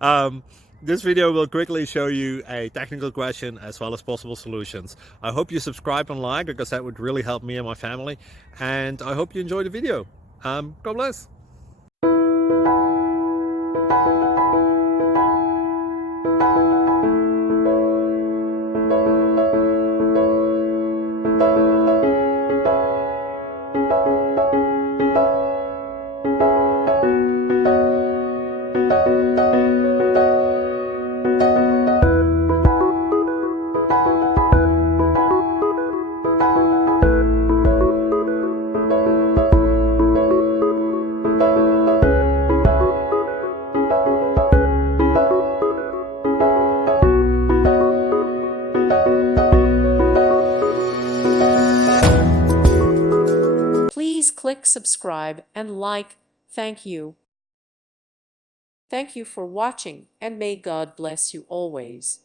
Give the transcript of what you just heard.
um, this video will quickly show you a technical question as well as possible solutions. I hope you subscribe and like, because that would really help me and my family. And I hope you enjoy the video. God bless. Please click subscribe and like. Thank you. Thank you for watching, and may God bless you always.